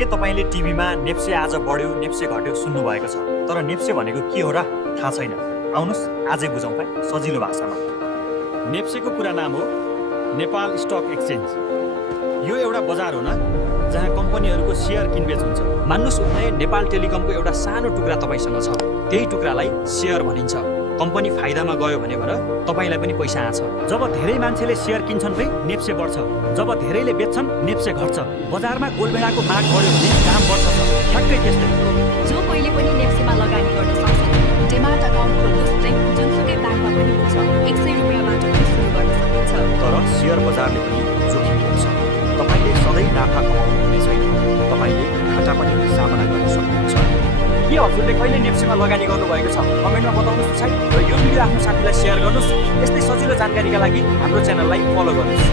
के तपाईँले टिभीमा नेप्से आज बढ्यो नेप्से घट्यो सुन्नुभएको छ, तर नेप्से भनेको के हो र थाहा छैन। आउनुहोस् आजै बुझौँ त सजिलो भाषामा। नेप्सेको पुरा नाम हो नेपाल स्टक एक्सचेन्ज। यो एउटा बजार हो न जहाँ कम्पनीहरूको सेयर किनबेच हुन्छ। मान्नुहोस् उतै नेपाल टेलिकमको एउटा सानो टुक्रा तपाईँसँग छ, त्यही टुक्रालाई सेयर भनिन्छ। कम्पनी फाइदामा गयो भने तपाईँलाई पनि पैसा आछ। जब धेरै मान्छेले सेयर किन्छन् भने नेप्से बढ्छ, जब धेरैले बेच्छन् नेप्से घट्छ। बजारमा गोलभेडाको माग बढ्यो भने दाम बढ्छ। ठ्याक्कै त्यस्तै जो कोहीले पनि नेप्सेमा लगानी गर्न सक्छन्। डेमार्ट अकाउन्ट खोल्नुहोस्, जुनसुकै ब्याङ्कमा पनि हुन्छ। 100 रुपियाँबाट पनि सुरु गर्न सकिन्छ। तर सेयर बजारले पनि जोखिम हुन्छ। तपाईँले सधैँ नाफा कमाउनु हुने छैन, तपाईँले घाटा पनि सामना गर्न सक्नुहुन्छ। के हजुरले कहिले नेप्सेमा लगानी गर्नुभएको छ? कमेन्टमा बताउनुहोस् साथै र यो भिडियो आफ्नो साथीलाई सेयर गर्नुहोस्। यस्तै सजिलो जानकारीका लागि हाम्रो च्यानललाई फलो गर्नुहोस्।